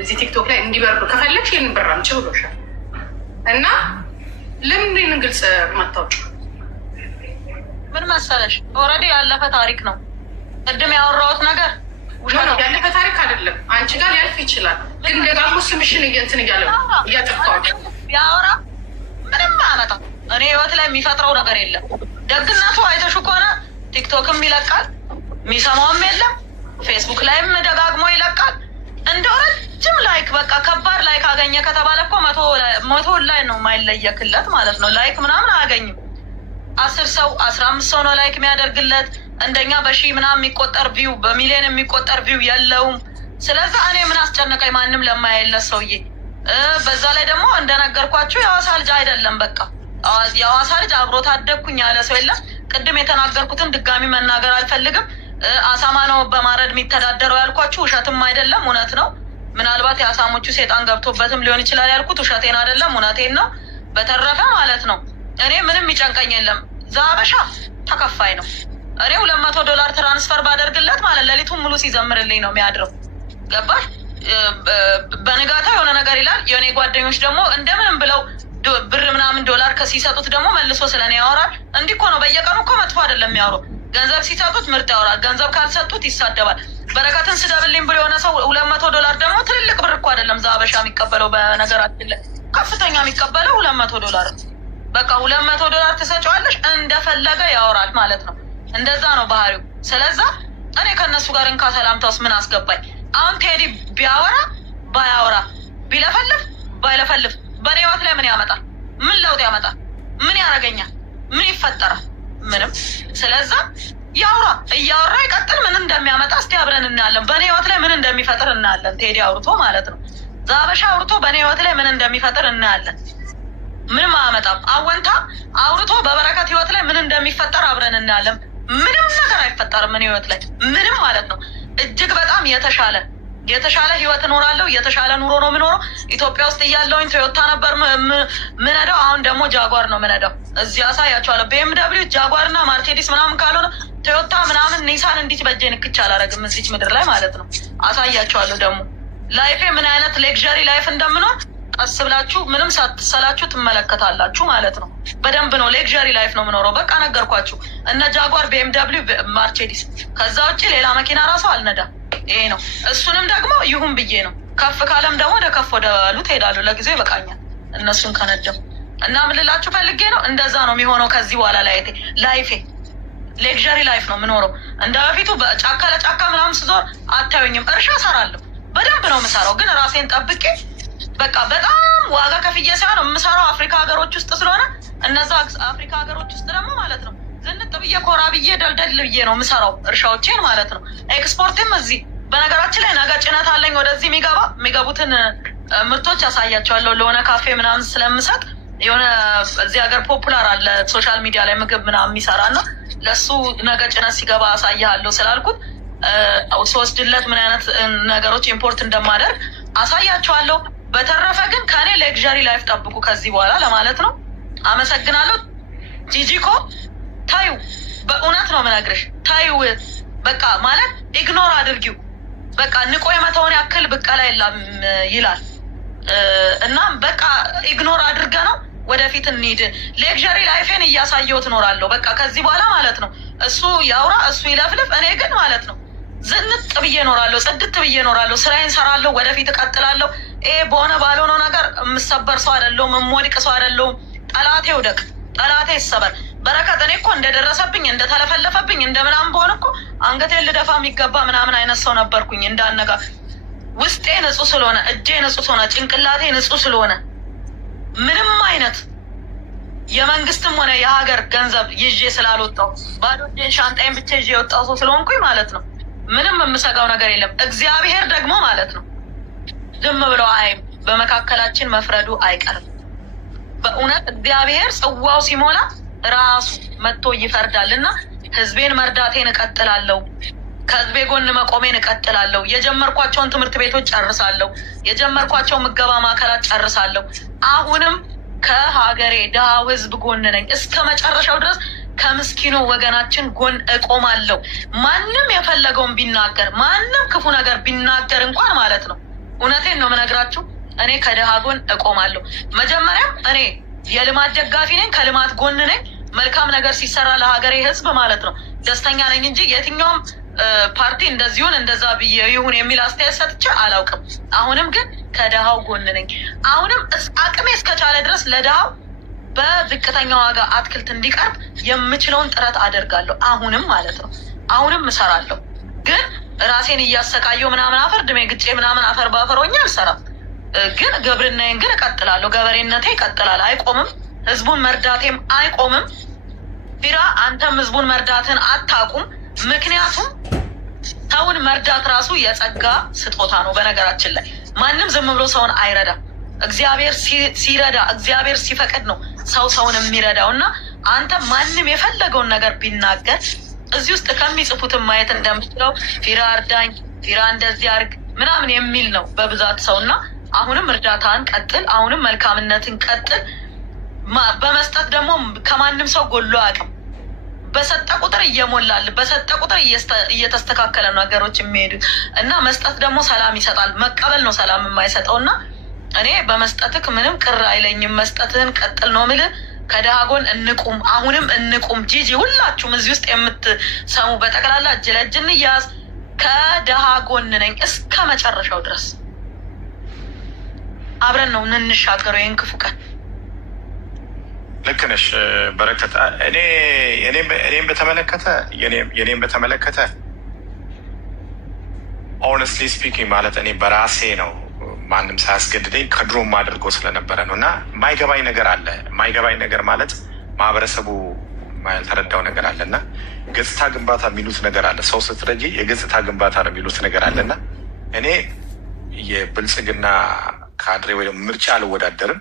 እዚህ ቲክቶክ ላይ እንዲበርዱ ከፈለግሽ ይህን ብር አምጪ ብሎሻል። እና ለምን ግልጽ ማታወቅ? ምን መሰለሽ ኦልሬዲ ያለፈ ታሪክ ነው። ቅድም ያወራሁት ነገር ያለፈ ታሪክ አይደለም። አንቺ ጋር ሊያልፍ ይችላል፣ ግን ደጋግሞ ስምሽን እንትን እያለ እያጠፋዋል ያወራ ምንም አያመጣም። እኔ ህይወት ላይ የሚፈጥረው ነገር የለም። ደግነቱ አይተሹ ከሆነ ቲክቶክም ይለቃል፣ የሚሰማውም የለም። ፌስቡክ ላይም ደጋግሞ ይለቃል። እንደው ረጅም ላይክ በቃ ከባድ ላይክ አገኘ ከተባለ እኮ መቶ ላይ ነው የማይለየክለት ማለት ነው። ላይክ ምናምን አያገኝም። 10 ሰው 15 ሰው ነው ላይክ የሚያደርግለት። እንደኛ በሺህ ምናምን የሚቆጠር ቪው በሚሊዮን የሚቆጠር ቪው የለውም። ስለዚህ እኔ ምን አስጨነቀኝ ማንም ለማያየለት ሰውዬ። በዛ ላይ ደግሞ እንደነገርኳችሁ የሐዋሳ ልጅ አይደለም። በቃ የሐዋሳ ልጅ አብሮት አደግኩኝ ያለ ሰው የለም። ቅድም የተናገርኩትን ድጋሚ መናገር አልፈልግም። አሳማ ነው በማረድ የሚተዳደረው ያልኳችሁ ውሸትም አይደለም፣ እውነት ነው። ምናልባት የአሳሞቹ ሴጣን ገብቶበትም ሊሆን ይችላል ያልኩት ውሸቴን አይደለም፣ እውነቴን ነው። በተረፈ ማለት ነው እኔ ምንም ይጨንቀኝ የለም። ዛበሻ ተከፋይ ነው። እኔ $200 ትራንስፈር ባደርግለት ማለት ሌሊቱን ሙሉ ሲዘምርልኝ ነው የሚያድረው። ገባሽ? በንጋታው የሆነ ነገር ይላል። የኔ ጓደኞች ደግሞ እንደምንም ብለው ብር ምናምን ዶላር ከሲሰጡት ደግሞ መልሶ ስለኔ ያወራል። እንዲህ እኮ ነው። በየቀኑ እኮ መጥፎ አይደለም የሚያወሩ። ገንዘብ ሲሰጡት ምርጥ ያወራል፣ ገንዘብ ካልሰጡት ይሳደባል። በረከትን ስደብልኝ ብሎ የሆነ ሰው $200 ደግሞ ትልልቅ ብር እኮ አይደለም ዛበሻ የሚቀበለው። በነገራችን ላይ ከፍተኛ የሚቀበለው $200 ነው። በቃ $200 ትሰጫዋለሽ እንደፈለገ ያወራል ማለት ነው። እንደዛ ነው ባህሪው። ስለዛ እኔ ከነሱ ጋር እንካ ሰላምታ ውስጥ ምን አስገባኝ? አሁን ቴዲ ቢያወራ ባያወራ ቢለፈልፍ ባይለፈልፍ በእኔ ህይወት ላይ ምን ያመጣል? ምን ለውጥ ያመጣል? ምን ያደርገኛል? ምን ይፈጠራል? ምንም። ስለዛ ያውራ፣ እያወራ ይቀጥል። ምን እንደሚያመጣ እስቲ አብረን እናያለን። በእኔ ህይወት ላይ ምን እንደሚፈጥር እናያለን። ቴዲ አውርቶ ማለት ነው። ዛበሻ አውርቶ በእኔ ህይወት ላይ ምን እንደሚፈጥር እናያለን። ምንም አያመጣም። አወንታ አውርቶ በበረከት ህይወት ላይ ምን እንደሚፈጠር አብረን እናያለን። ምንም ነገር አይፈጠርም እኔ ህይወት ላይ ምንም ማለት ነው። እጅግ በጣም የተሻለ ህይወት እኖራለሁ። የተሻለ ኑሮ ነው የምኖረው። ኢትዮጵያ ውስጥ እያለሁኝ ቶዮታ ነበር ምነዳው። አሁን ደግሞ ጃጓር ነው ምነዳው። እዚህ አሳያቸዋለሁ። BMW ጃጓር እና ማርኬዲስ ምናምን ካልሆነ ቶዮታ ምናምን ኒሳን እንዲች በእጄ ንክች አላረግም እዚች ምድር ላይ ማለት ነው። አሳያቸዋለሁ ደግሞ ላይፌ ምን አይነት ሌክዠሪ ላይፍ እንደምኖር ቀስ ብላችሁ ምንም ሳትሰላችሁ ትመለከታላችሁ ማለት ነው። በደንብ ነው ሌክዠሪ ላይፍ ነው የምኖረው። በቃ ነገርኳችሁ። እነ ጃጓር፣ BMW፣ ማርኬዲስ። ከዛ ውጭ ሌላ መኪና ራሱ አልነዳም። ይሄ ነው። እሱንም ደግሞ ይሁን ብዬ ነው። ከፍ ካለም ደግሞ ወደ ከፍ ወደ ሉት ሄዳለሁ። ለጊዜው ይበቃኛል እነሱን ከነደም እና ምልላችሁ ፈልጌ ነው። እንደዛ ነው የሚሆነው ከዚህ በኋላ ላይፌ ሌክዠሪ ላይፍ ነው የምኖረው። እንደ በፊቱ በጫካ ለጫካ ምናምን ስዞር አታዩኝም። እርሻ ሰራለሁ፣ በደንብ ነው የምሰራው። ግን ራሴን ጠብቄ በቃ በጣም ዋጋ ከፍዬ ሳይሆን የምሰራው አፍሪካ ሀገሮች ውስጥ ስለሆነ እነዛ አፍሪካ ሀገሮች ውስጥ ደግሞ ማለት ነው ዝንጥ ብዬ ኮራ ብዬ ደልደል ብዬ ነው የምሰራው እርሻዎቼን ማለት ነው። ኤክስፖርትም እዚህ በነገራችን ላይ ነገ ጭነት አለኝ ወደዚህ የሚገቡትን ምርቶች ያሳያቸዋለሁ። ለሆነ ካፌ ምናምን ስለምሰጥ የሆነ እዚህ ሀገር ፖፑላር አለ ሶሻል ሚዲያ ላይ ምግብ ምናምን የሚሰራ እና ለሱ ነገ ጭነት ሲገባ አሳያለሁ ስላልኩት ስወስድለት ምን አይነት ነገሮች ኢምፖርት እንደማደርግ አሳያቸዋለሁ። በተረፈ ግን ከኔ ሌክዠሪ ላይፍ ጠብቁ ከዚህ በኋላ ለማለት ነው። አመሰግናለሁ። ጂጂኮ ታዩ፣ በእውነት ነው የምነግርሽ። ታዩ በቃ ማለት ኢግኖር አድርጊው። በቃ ንቆ የመተውን ያክል ብቀላ የለም ይላል እና በቃ ኢግኖር አድርገ ነው ወደፊት እንሂድ። ሌክዠሪ ላይፌን እያሳየው ትኖራለሁ። በቃ ከዚህ በኋላ ማለት ነው እሱ ያውራ፣ እሱ ይለፍልፍ። እኔ ግን ማለት ነው ዝንጥ ብዬ እኖራለሁ፣ ጽድት ብዬ እኖራለሁ። ስራዬን ሰራለሁ፣ ወደፊት እቀጥላለሁ። ይሄ በሆነ ባልሆነው ነገር የምሰበር ሰው አይደለሁም፣ የምወድቅ ሰው አይደለሁም። ጠላቴ ውደቅ፣ ጠላቴ ይሰበር። በረከት እኔ እኮ እንደደረሰብኝ እንደተለፈለፈብኝ እንደምናምን በሆነ እኮ አንገቴን ልደፋ የሚገባ ምናምን አይነት ሰው ነበርኩኝ። እንዳነጋ ውስጤ ንጹህ ስለሆነ፣ እጄ ንጹህ ስለሆነ፣ ጭንቅላቴ ንጹህ ስለሆነ ምንም አይነት የመንግስትም ሆነ የሀገር ገንዘብ ይዤ ስላልወጣው ባዶ እጄን ሻንጣዬን ብቻ ይዤ የወጣው ሰው ስለሆንኩኝ ማለት ነው ምንም የምሰጋው ነገር የለም። እግዚአብሔር ደግሞ ማለት ነው ዝም ብለው አይም በመካከላችን መፍረዱ አይቀርም። በእውነት እግዚአብሔር ጽዋው ሲሞላ ራሱ መጥቶ ይፈርዳል እና ህዝቤን መርዳቴን እቀጥላለሁ። ከህዝቤ ጎን መቆሜን እቀጥላለሁ። የጀመርኳቸውን ትምህርት ቤቶች ጨርሳለሁ። የጀመርኳቸው ምገባ ማዕከላት ጨርሳለሁ። አሁንም ከሀገሬ ድሃው ህዝብ ጎን ነኝ እስከ መጨረሻው ድረስ። ከምስኪኑ ወገናችን ጎን እቆማለሁ። ማንም የፈለገውን ቢናገር፣ ማንም ክፉ ነገር ቢናገር እንኳን ማለት ነው እውነቴን ነው የምነግራችሁ። እኔ ከድሃ ጎን እቆማለሁ። መጀመሪያም እኔ የልማት ደጋፊ ነኝ፣ ከልማት ጎን ነኝ። መልካም ነገር ሲሰራ ለሀገሬ ህዝብ ማለት ነው ደስተኛ ነኝ እንጂ የትኛውም ፓርቲ እንደዚሁን እንደዛ ብዬ ይሁን የሚል አስተያየት ሰጥቼ አላውቅም። አሁንም ግን ከድሃው ጎን ነኝ። አሁንም አቅሜ እስከቻለ ድረስ ለድሃው በዝቅተኛ ዋጋ አትክልት እንዲቀርብ የምችለውን ጥረት አደርጋለሁ። አሁንም ማለት ነው አሁንም እሰራለሁ። ግን ራሴን እያሰቃየው ምናምን አፈር ድሜ ግጬ ምናምን አፈር ባፈሮኛ አልሰራም። ግን ግብርናዬን ግን እቀጥላለሁ። ገበሬነቴ ይቀጥላል፣ አይቆምም። ህዝቡን መርዳቴም አይቆምም። ፊራ አንተም ህዝቡን መርዳትን አታቁም። ምክንያቱም ሰውን መርዳት ራሱ የጸጋ ስጦታ ነው። በነገራችን ላይ ማንም ዝም ብሎ ሰውን አይረዳም። እግዚአብሔር ሲረዳ፣ እግዚአብሔር ሲፈቅድ ነው ሰው ሰውን የሚረዳው። እና አንተ ማንም የፈለገውን ነገር ቢናገር እዚህ ውስጥ ከሚጽፉትን ማየት እንደምችለው ፊራ እርዳኝ፣ ፊራ እንደዚህ አርግ ምናምን የሚል ነው በብዛት ሰው። እና አሁንም እርዳታን ቀጥል፣ አሁንም መልካምነትን ቀጥል። በመስጠት ደግሞ ከማንም ሰው ጎሎ አቅም በሰጠ ቁጥር እየሞላል፣ በሰጠ ቁጥር እየተስተካከለ ነገሮች የሚሄዱት እና መስጠት ደግሞ ሰላም ይሰጣል። መቀበል ነው ሰላም የማይሰጠው። እና እኔ በመስጠትክ ምንም ቅር አይለኝም። መስጠትህን ቀጥል ነው የምልህ። ከድሃ ጎን እንቁም፣ አሁንም እንቁም። ጂጂ ሁላችሁም እዚህ ውስጥ የምትሰሙ በጠቅላላ እጅ ለእጅ እንያዝ። ከድሃ ጎን ነኝ እስከ መጨረሻው ድረስ። አብረን ነው እንሻገረው ይህን ክፉ ቀን። ልክ ነሽ በረከት። እኔም በተመለከተ ኦነስትሊ ስፒኪንግ ማለት እኔ በራሴ ነው ማንም ሳያስገድደኝ ከድሮም አድርጎ ስለነበረ ነው። እና የማይገባኝ ነገር አለ። የማይገባኝ ነገር ማለት ማህበረሰቡ ያልተረዳው ነገር አለ እና ገጽታ ግንባታ የሚሉት ነገር አለ። ሰው ስትረጂ የገጽታ ግንባታ ነው የሚሉት ነገር አለ። እና እኔ የብልጽግና ካድሬ ወይ ደግሞ ምርጫ አልወዳደርም።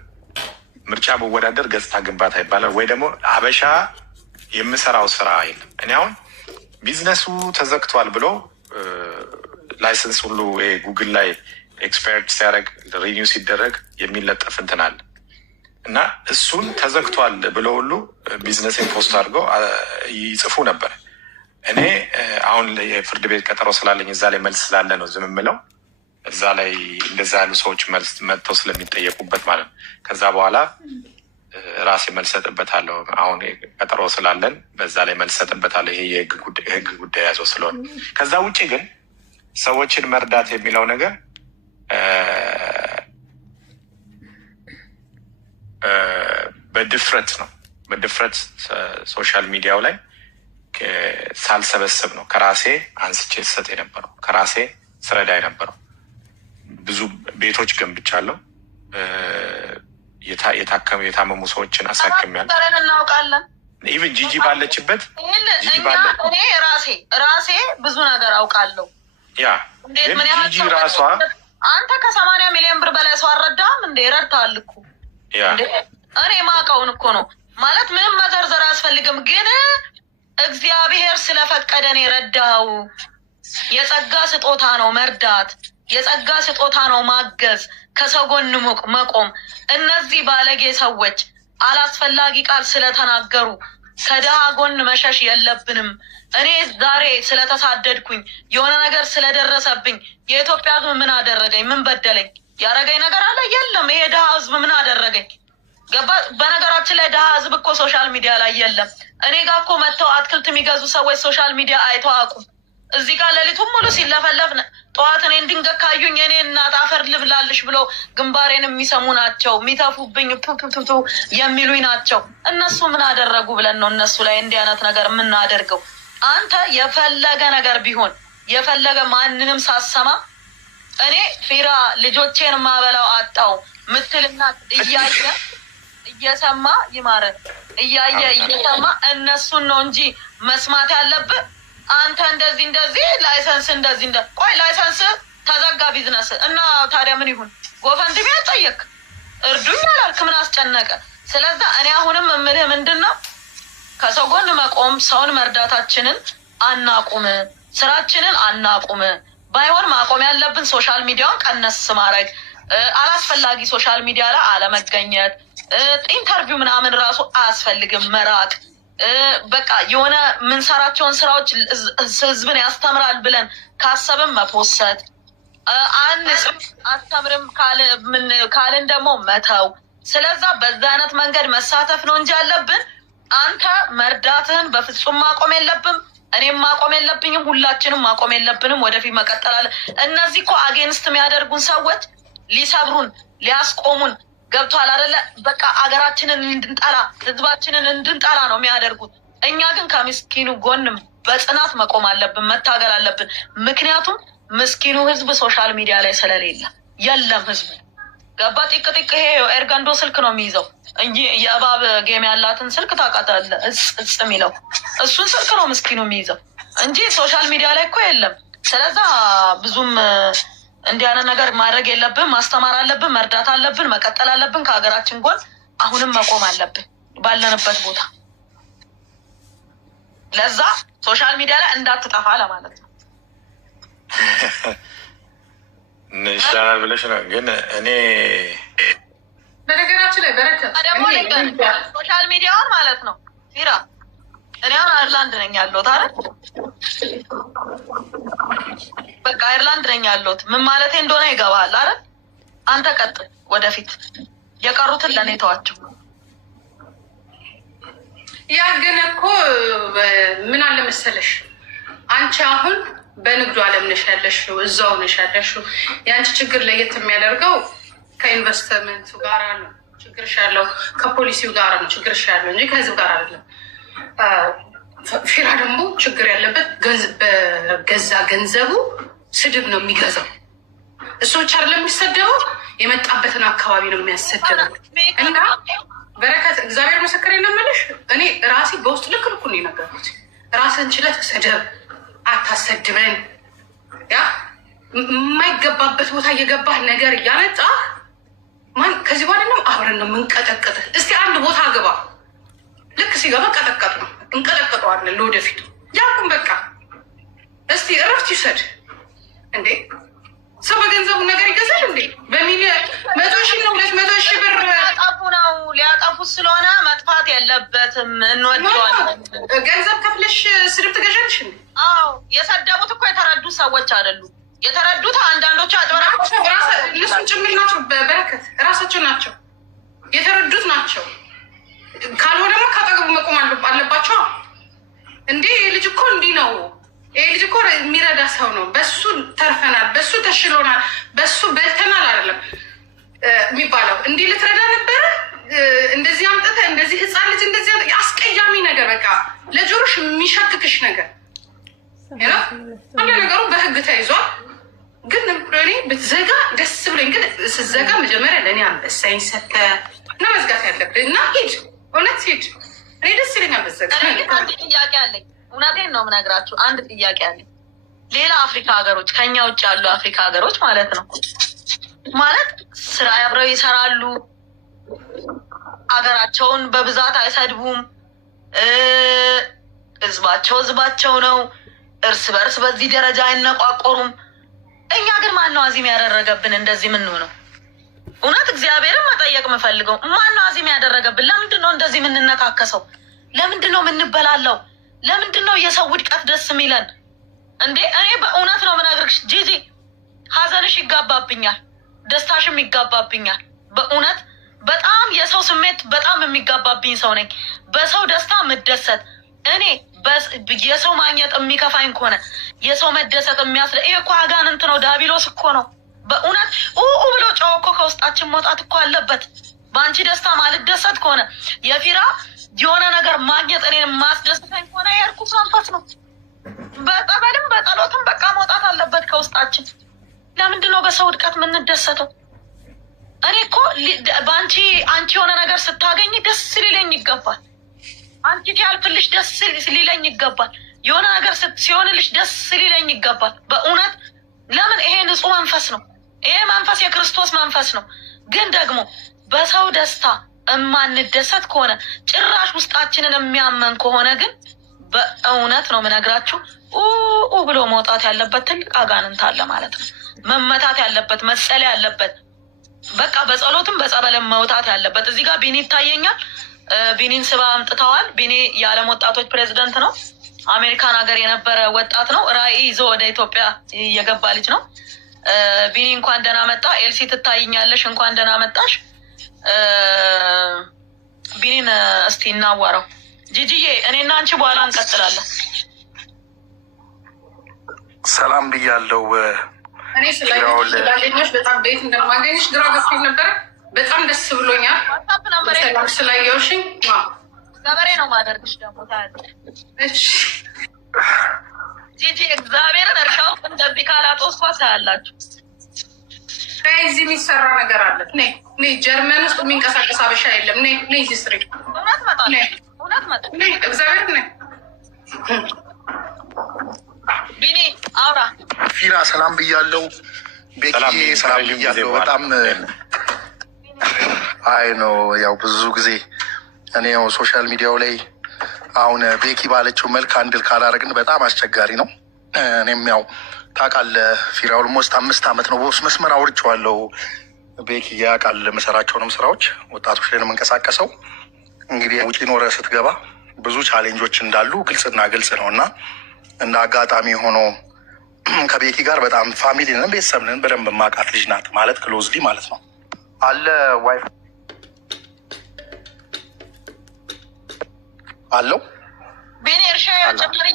ምርጫ በወዳደር ገጽታ ግንባታ ይባላል። ወይ ደግሞ አበሻ የምሰራው ስራ የለም። እኔ አሁን ቢዝነሱ ተዘግቷል ብሎ ላይሰንስ ሁሉ ጉግል ላይ ኤክስፐርት ሲያደርግ ሪኒው ሲደረግ የሚለጠፍ እንትን አለ እና እሱን ተዘግቷል ብሎ ሁሉ ቢዝነስን ፖስት አድርገው ይጽፉ ነበር። እኔ አሁን የፍርድ ቤት ቀጠሮ ስላለኝ እዛ ላይ መልስ ስላለ ነው ዝም የምለው። እዛ ላይ እንደዛ ያሉ ሰዎች መልስ መጥተው ስለሚጠየቁበት ማለት ነው። ከዛ በኋላ ራሴ መልስ ሰጥበታለሁ። አሁን ቀጠሮ ስላለን በዛ ላይ መልስ ሰጥበታለሁ። ይሄ የህግ ጉዳይ ያዘው ስለሆነ። ከዛ ውጭ ግን ሰዎችን መርዳት የሚለው ነገር በድፍረት ነው። በድፍረት ሶሻል ሚዲያው ላይ ሳልሰበስብ ነው ከራሴ አንስቼ ስሰጥ የነበረው፣ ከራሴ ስረዳ የነበረው። ብዙ ቤቶች ገንብቻለሁ። የታመሙ ሰዎችን አሳክሚያለሁ። እናውቃለን። ኢቭን ጂጂ ባለችበት እኔ ራሴ ብዙ ነገር አውቃለሁ። ያ ግን ጂጂ ራሷ አንተ ከ80 ሚሊዮን ብር በላይ ሰው አልረዳም እንዴ? ረድተሃል እኮ። እኔ ማውቀውን እኮ ነው ማለት ምንም መዘርዘር አያስፈልግም። ግን እግዚአብሔር ስለፈቀደ ነው የረዳኸው። የጸጋ ስጦታ ነው መርዳት፣ የጸጋ ስጦታ ነው ማገዝ፣ ከሰው ጎን መቆም። እነዚህ ባለጌ ሰዎች አላስፈላጊ ቃል ስለተናገሩ ከድሃ ጎን መሸሽ የለብንም። እኔ ዛሬ ስለተሳደድኩኝ የሆነ ነገር ስለደረሰብኝ የኢትዮጵያ ሕዝብ ምን አደረገኝ? ምን በደለኝ? ያደረገኝ ነገር አለ? የለም። ይሄ ድሃ ሕዝብ ምን አደረገኝ? ገባ? በነገራችን ላይ ድሃ ሕዝብ እኮ ሶሻል ሚዲያ ላይ የለም። እኔ ጋር እኮ መጥተው አትክልት የሚገዙ ሰዎች ሶሻል ሚዲያ አይተው አያውቁም። እዚህ ጋር ሌሊቱን ሙሉ ሲለፈለፍ ጠዋት እኔን ድንገት ካዩኝ እኔ እናት አፈር ልብላልሽ ብሎ ግንባሬን የሚሰሙ ናቸው። የሚተፉብኝ ቱቱቱቱ የሚሉኝ ናቸው። እነሱ ምን አደረጉ ብለን ነው እነሱ ላይ እንዲህ አይነት ነገር የምናደርገው? አንተ የፈለገ ነገር ቢሆን የፈለገ ማንንም ሳሰማ እኔ ፊራ ልጆቼን ማበላው አጣው ምትልና እያየ እየሰማ ይማረን እያየ እየሰማ እነሱን ነው እንጂ መስማት ያለብን። አንተ እንደዚህ ላይሰንስ ቆይ ላይሰንስ ተዘጋ ቢዝነስ እና ታዲያ ምን ይሁን? ጎፈንድሚ አልጠየቅ እርዱኝ አላልክ? ምን አስጨነቀ? ስለዛ እኔ አሁንም የምልህ ምንድን ነው ከሰው ጎን መቆም፣ ሰውን መርዳታችንን አናቁም፣ ስራችንን አናቁም። ባይሆን ማቆም ያለብን ሶሻል ሚዲያውን ቀነስ ማድረግ፣ አላስፈላጊ ሶሻል ሚዲያ ላይ አለመገኘት፣ ኢንተርቪው ምናምን ራሱ አያስፈልግም መራቅ። በቃ የሆነ የምንሰራቸውን ስራዎች ህዝብን ያስተምራል ብለን ካሰብን መፖሰት፣ አስተምርም ካልን ደግሞ መተው። ስለዛ በዛ አይነት መንገድ መሳተፍ ነው እንጂ ያለብን አንተ መርዳትህን በፍጹም ማቆም የለብም። እኔም ማቆም የለብኝም። ሁላችንም ማቆም የለብንም። ወደፊት መቀጠል አለ። እነዚህ እኮ አጌንስት የሚያደርጉን ሰዎች ሊሰብሩን፣ ሊያስቆሙን ገብቷል አይደለ? በቃ አገራችንን እንድንጠላ፣ ህዝባችንን እንድንጠላ ነው የሚያደርጉት። እኛ ግን ከምስኪኑ ጎንም በጽናት መቆም አለብን፣ መታገል አለብን። ምክንያቱም ምስኪኑ ህዝብ ሶሻል ሚዲያ ላይ ስለሌለ የለም ህዝቡ ገባ። ጢቅ ጢቅ ይሄ ኤርገንዶ ስልክ ነው የሚይዘው እንጂ የእባብ ጌም ያላትን ስልክ ታውቃታለህ? እጽ የሚለው እሱን ስልክ ነው ምስኪኑ የሚይዘው እንጂ ሶሻል ሚዲያ ላይ እኮ የለም። ስለዛ ብዙም እንዲህ አይነት ነገር ማድረግ የለብን። ማስተማር አለብን፣ መርዳት አለብን፣ መቀጠል አለብን። ከሀገራችን ጎን አሁንም መቆም አለብን ባለንበት ቦታ። ለዛ ሶሻል ሚዲያ ላይ እንዳትጠፋ ለማለት ነው። ይሻላል ብለሽ ነው። ግን እኔ በነገራችን ላይ በረከት ደግሞ ሶሻል ሚዲያውን ማለት ነው ፊራ፣ እኔ አሁን አይርላንድ ነኝ ያለሁት አይደል? በቃ አይርላንድ ነኝ ያለሁት። ምን ማለቴ እንደሆነ ይገባሃል አይደል? አንተ ቀጥል ወደፊት፣ የቀሩትን ለእኔ ተዋቸው። ያ ግን እኮ ምን አለ መሰለሽ፣ አንቺ አሁን በንግዱ ዓለም ነሽ ያለሽው፣ እዛው ነሽ ያለሽው። የአንቺ ችግር ለየት የሚያደርገው ከኢንቨስትመንቱ ጋር ነው ችግርሽ ያለው፣ ከፖሊሲው ጋር ነው ችግርሽ ያለው እንጂ ከህዝብ ጋር አይደለም። ፊራ ደግሞ ችግር ያለበት በገዛ ገንዘቡ ስድብ ነው የሚገዛው። እሱ ብቻ አይደለም የሚሰደበው፣ የመጣበትን አካባቢ ነው የሚያሰደበው። እና በረከት እግዚአብሔር መሰከር የለመለሽ እኔ ራሴ በውስጥ ልክ ልኩ ነው የነገርኩት። ራስን ችለህ ተሰደብ፣ አታሰድበን። ያ የማይገባበት ቦታ እየገባህ ነገር እያመጣ ማን ከዚህ በኋላ ነው አብረን ነው የምንቀጠቅጥህ። እስቲ አንድ ቦታ ግባ፣ ልክ ሲገባ ቀጠቀጥ ነው እንቀጠቅጠዋለን ለወደፊቱ። ያቁም በቃ እስቲ እረፍት ይውሰድ እንዴ። ሰው በገንዘቡ ነገር ይገዛል እንዴ? በሚሊዮን 100,000 ነው 200,000 ብር ሊያጠፉት ስለሆነ መጥፋት የለበትም። እንወደዋለን። ገንዘብ ከፍለሽ ስድብ ትገዣለሽ እንዴ? አዎ፣ የሰደቡት እኮ የተረዱ ሰዎች አይደሉም። የተረዱት አንዳንዶቹ አጭበራ እነሱም ጭምር ናቸው። በበረከት እራሳቸው ናቸው የተረዱት ናቸው። ካልሆነማ ካጠገቡ መቆም አለባቸው እንዴ። ልጅ እኮ እንዲህ ነው። ይሄ ልጅ እኮ የሚረዳ ሰው ነው። በሱ ተርፈናል፣ በሱ ተሽሎናል፣ በሱ በልተናል አይደለም የሚባለው። እንዲህ ልትረዳ ነበረ እንደዚህ አምጥተህ እንደዚህ ህፃን ልጅ እንደዚህ አስቀያሚ ነገር፣ በቃ ለጆሮሽ የሚሸክክሽ ነገር። አንድ ነገሩ በህግ ተይዟል። ግን እኔ ብትዘጋ ደስ ብሎኝ፣ ግን ስትዘጋ መጀመሪያ ለእኔ አንበሳኝ ሰተ እና መዝጋት ያለብህ እና ሂድ፣ እውነት ሂድ። እኔ ደስ ይለኛል ብትዘጋ። አንድ ጥያቄ አለኝ፣ እውነቴን ነው የምነግራችሁ። አንድ ጥያቄ አለኝ። ሌላ አፍሪካ ሀገሮች፣ ከኛ ውጭ ያሉ አፍሪካ ሀገሮች ማለት ነው ማለት ስራ አብረው ይሰራሉ፣ ሀገራቸውን በብዛት አይሰድቡም፣ ህዝባቸው ነው፣ እርስ በርስ በዚህ ደረጃ አይነቋቆሩም። እኛ ግን ማነው አዚም ያደረገብን እንደዚህ ምን ነው? እውነት እግዚአብሔርን መጠየቅ የምፈልገው ማነው አዚም ያደረገብን? ለምንድን ነው እንደዚህ የምንነካከሰው? ለምንድን ነው የምንበላለው? ለምንድን ነው የሰው ውድቀት ደስ የሚለን እንዴ? እኔ በእውነት ነው የምነግርሽ ጂጂ፣ ሀዘንሽ ይጋባብኛል፣ ደስታሽም ይጋባብኛል። በእውነት በጣም የሰው ስሜት በጣም የሚጋባብኝ ሰው ነኝ። በሰው ደስታ የምደሰት እኔ የሰው ማግኘት የሚከፋኝ ከሆነ የሰው መደሰት የሚያስደ ይሄ እኮ አጋንንት ነው፣ ዳቢሎስ እኮ ነው። በእውነት ብሎ ጨው እኮ ከውስጣችን መውጣት እኮ አለበት። በአንቺ ደስታ ማልደሰት ከሆነ የፊራ የሆነ ነገር ማግኘት እኔን ማስደስተኝ ከሆነ የእርኩስ መንፈስ ነው። በጠበልም በጸሎትም በቃ መውጣት አለበት ከውስጣችን። ለምንድን ነው በሰው ውድቀት የምንደሰተው? እኔ እኮ በአንቺ የሆነ ነገር ስታገኝ ደስ ሊለኝ ይገባል። አንቺ ሲያልፍልሽ ደስ ሊለኝ ይገባል። የሆነ ነገር ሲሆንልሽ ደስ ሊለኝ ይገባል። በእውነት ለምን? ይሄ ንጹህ መንፈስ ነው። ይሄ መንፈስ የክርስቶስ መንፈስ ነው። ግን ደግሞ በሰው ደስታ እማንደሰት ከሆነ ጭራሽ ውስጣችንን የሚያመን ከሆነ ግን በእውነት ነው የምነግራችሁ ብሎ መውጣት ያለበት ትልቅ አጋንንት አለ ማለት ነው። መመታት ያለበት መጸለይ ያለበት በቃ በጸሎትም በጸበልም መውጣት ያለበት። እዚህ ጋር ቢኒ ይታየኛል። ቢኒን ስባ አምጥተዋል። ቢኒ የዓለም ወጣቶች ፕሬዚደንት ነው። አሜሪካን ሀገር የነበረ ወጣት ነው። ራዕይ ይዞ ወደ ኢትዮጵያ የገባ ልጅ ነው። ቢኒ እንኳን ደህና መጣ። ኤልሲ ትታይኛለሽ፣ እንኳን ደህና መጣሽ። ቢኒን እስቲ እናዋራው። ጂጂዬ እኔና አንቺ በኋላ እንቀጥላለን። ሰላም ብያለው። እኔ ስላገኘሽ በጣም ቤት እንደማገኘሽ ግራ ገብቶኝ ነበረ። በጣም ደስ ብሎኛል። ሰላም ስላየውሽኝ ገበሬ ነው ማደርግሽ ደግሞ ታያለሽ። ጂጂ እግዚአብሔርን እርሻው እንደዚህ ካላጦስኳ ሳያላችሁ እዚህ የሚሰራ ነገር አለ። ነይ ጀርመን ውስጥ የሚንቀሳቀስ አበሻ የለም። ነይ እዚህ ስሪ። እውነት መጣ እግዚአብሔር ነይ ቢኒ አውራ። ፊራ ሰላም ብያለው። ቤኪ ሰላም ብያለው። በጣም አይ ነው ያው ብዙ ጊዜ እኔ ያው ሶሻል ሚዲያው ላይ አሁን ቤኪ ባለችው መልክ አንድል ካላረግን በጣም አስቸጋሪ ነው። እኔም ያው ታውቃለህ ፊራ ኦልሞስት 5 ዓመት ነው በውስጥ መስመር አውርቼዋለሁ። ቤኪ ያውቃል የምሰራቸውንም ስራዎች ወጣቶች ላይ ነው የምንቀሳቀሰው። እንግዲህ ውጪ ኖረ ስትገባ ብዙ ቻሌንጆች እንዳሉ ግልጽና ግልጽ ነው እና እንደ አጋጣሚ ሆኖ ከቤኪ ጋር በጣም ፋሚሊ ነን፣ ቤተሰብ ነን። በደንብ የማውቃት ልጅ ናት ማለት ክሎዝሊ ማለት ነው አለ ዋይፍ አለው ቢኒ እርሻ ጨምሪ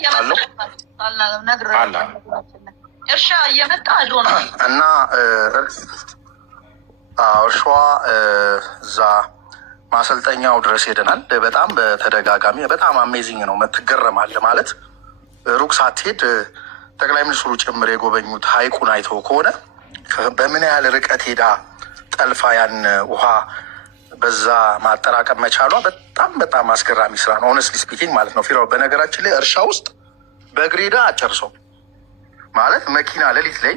እርሻ እየመጣ አድሮ ነው እና እርሻዋ እዛ ማሰልጠኛው ድረስ ሄደናል። በጣም በተደጋጋሚ በጣም አሜዚንግ ነው። ትገረማለህ ማለት ሩቅ ሳትሄድ ጠቅላይ ሚኒስትሩ ጭምር የጎበኙት ሀይቁን አይተው ከሆነ በምን ያህል ርቀት ሄዳ ጠልፋ ያን ውሃ በዛ ማጠራቀም መቻሏ በጣም በጣም አስገራሚ ስራ ነው። ሆነስትሊ ስፒኪንግ ማለት ነው። ፊራው በነገራችን ላይ እርሻ ውስጥ በግሬዳ አጨርሰው ማለት መኪና ሌሊት ላይ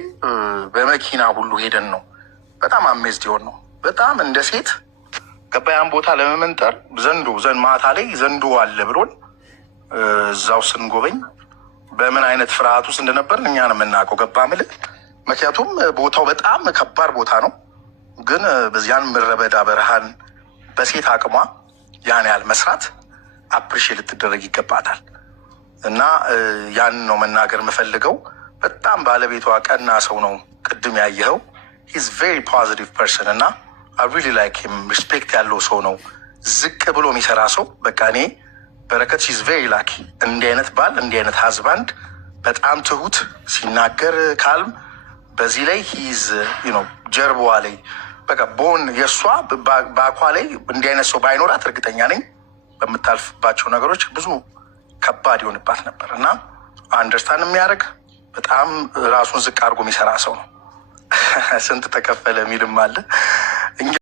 በመኪና ሁሉ ሄደን ነው በጣም አሜዝድ ይሆን ነው። በጣም እንደ ሴት ገባያን ቦታ ለመመንጠር ማታ ላይ ዘንዶ አለ ብሎን እዛው ስንጎበኝ በምን አይነት ፍርሃት ውስጥ እንደነበርን እኛ ነው የምናውቀው። ገባ ምል ምክንያቱም ቦታው በጣም ከባድ ቦታ ነው። ግን በዚያን ምረበዳ በረሃን በሴት አቅሟ ያን ያህል መስራት አፕሪሼት ልትደረግ ይገባታል። እና ያን ነው መናገር የምፈልገው። በጣም ባለቤቷ ቀና ሰው ነው። ቅድም ያየኸው ሂዝ ቬሪ ፖዚቲቭ ፐርሰን እና አይ ሪሊ ላይክ ሂም። ሪስፔክት ያለው ሰው ነው። ዝቅ ብሎ የሚሰራ ሰው በቃ እኔ በረከት ሺዝ ቬሪ ላኪ። እንዲህ አይነት ባል እንዲህ አይነት ሀዝባንድ በጣም ትሁት፣ ሲናገር ካልም፣ በዚህ ላይ ሂዝ ጀርባዋ ላይ በቃ ቦን የእሷ በአኳ ላይ እንዲህ አይነት ሰው ባይኖራት እርግጠኛ ነኝ በምታልፍባቸው ነገሮች ብዙ ከባድ ይሆንባት ነበር። እና አንደርስታንድ የሚያደርግ በጣም ራሱን ዝቅ አድርጎ የሚሰራ ሰው ነው። ስንት ተከፈለ የሚልም አለ።